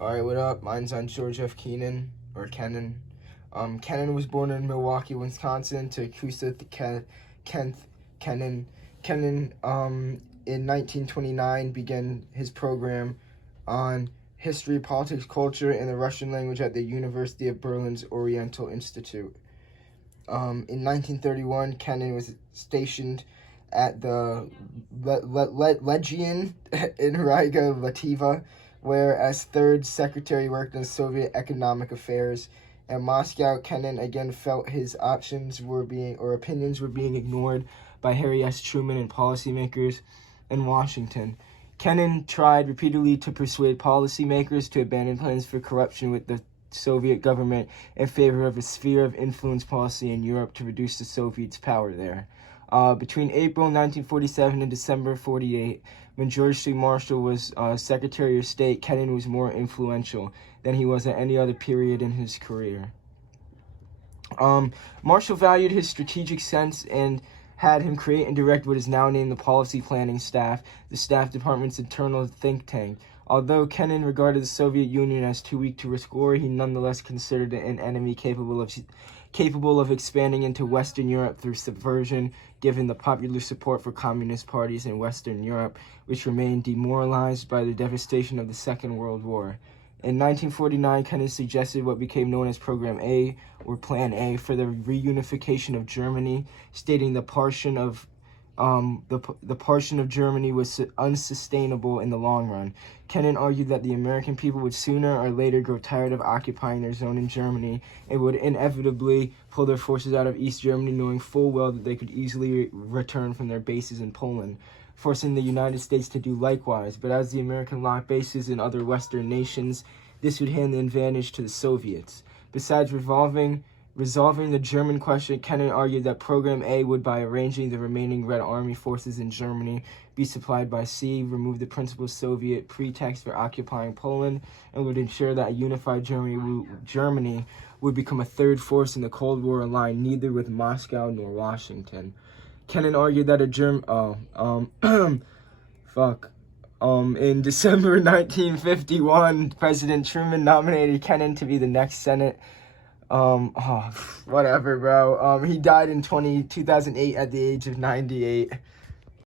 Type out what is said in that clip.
Alright, what up? Mine's on George F. Kennen. Kennen was born in Milwaukee, Wisconsin to Kenneth Kennen. Kennen, in 1929 began his program on history, politics, culture, and the Russian language at the University of Berlin's Oriental Institute. In 1931, Kennen was stationed at the Legion in Riga, Latvia, where as third secretary worked in Soviet economic affairs. In Moscow, Kennen again felt his opinions were being ignored by Harry S. Truman and policymakers in Washington. Kennen tried repeatedly to persuade policymakers to abandon plans for corruption with the Soviet government in favor of a sphere of influence policy in Europe to reduce the Soviets' power there. Between April 1947 and December 48, when George C. Marshall was Secretary of State, Kennen was more influential than he was at any other period in his career. Marshall valued his strategic sense and had him create and direct what is now named the Policy Planning Staff, the Staff Department's internal think tank. Although Kennen regarded the Soviet Union as too weak to risk war, he nonetheless considered it an enemy capable of expanding into Western Europe through subversion, given the popular support for communist parties in Western Europe, which remained demoralized by the devastation of the Second World War. In 1949, Kennen suggested what became known as Program A, or Plan A, for the reunification of Germany, stating the portion of Germany was unsustainable in the long run. Kennen argued that the American people would sooner or later grow tired of occupying their zone in Germany and would inevitably pull their forces out of East Germany, knowing full well that they could easily return from their bases in Poland, forcing the United States to do likewise. But as the American locked bases in other Western nations, this would hand the advantage to the Soviets. Besides resolving the German question, Kennen argued that Program A would, by arranging the remaining Red Army forces in Germany, be supplied by sea, remove the principal Soviet pretext for occupying Poland, and would ensure that a unified Germany would become a third force in the Cold War, aligned neither with Moscow nor Washington. Kennen argued that in December 1951, President Truman nominated Kennen to be the next Senate. Whatever, bro. He died in 2008 at the age of 98.